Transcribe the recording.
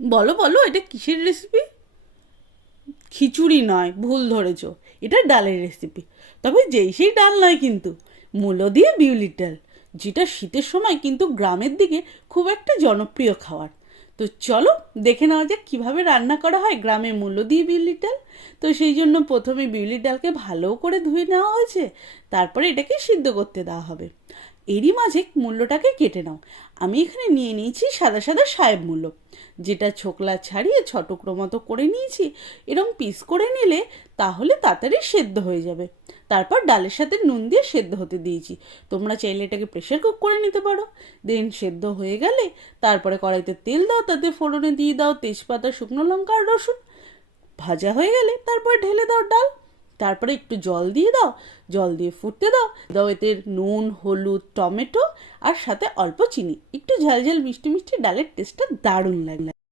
বলো বলো, এটা কিসের রেসিপি? খিচুড়ি নয়, ভুল ধরেছো। এটা ডালের রেসিপি। তবে যেই সেই ডাল নয় কিন্তু, মূলো দিয়ে বিউলির ডাল, যেটা শীতের সময় কিন্তু গ্রামের দিকে খুব একটা জনপ্রিয় খাবার। তো চলো দেখে নেওয়া যাক কীভাবে রান্না করা হয় গ্রামে মূলো দিয়ে বিউলির ডাল। তো সেই জন্য প্রথমে বিউলির ডালকে ভালো করে ধুয়ে নেওয়া হয়েছে, তারপরে এটাকে সিদ্ধ করতে দেওয়া হবে। এরই মাঝে মূল্যটাকে কেটে নাও। আমি এখানে নিয়ে নিয়েছি সাদা সাদা সাহেব মূল্য, যেটা ছোকলা ছাড়িয়ে ছ টুকরো মতো করে নিয়েছি। এরম পিস করে নিলে তাহলে তাড়াতাড়ি সেদ্ধ হয়ে যাবে। তারপর ডালের সাথে নুন দিয়ে সেদ্ধ হতে দিয়েছি। তোমরা চাইলে এটাকে প্রেশার কুক করে নিতে পারো। দেন সেদ্ধ হয়ে গেলে তারপরে কড়াইতে তেল দাও, তাতে ফোড়নে দিয়ে দাও তেজপাতা, শুকনো লঙ্কা আর রসুন। ভাজা হয়ে গেলে তারপরে ঢেলে দাও ডাল। তারপরে একটু জল দিয়ে দাও, জল দিয়ে ফুটতে দাও। দাও এতে নুন, হলুদ, টমেটো আর সাথে অল্প চিনি। একটু ঝাল ঝাল মিষ্টি মিষ্টি, ডালের টেস্টটা দারুণ লাগে।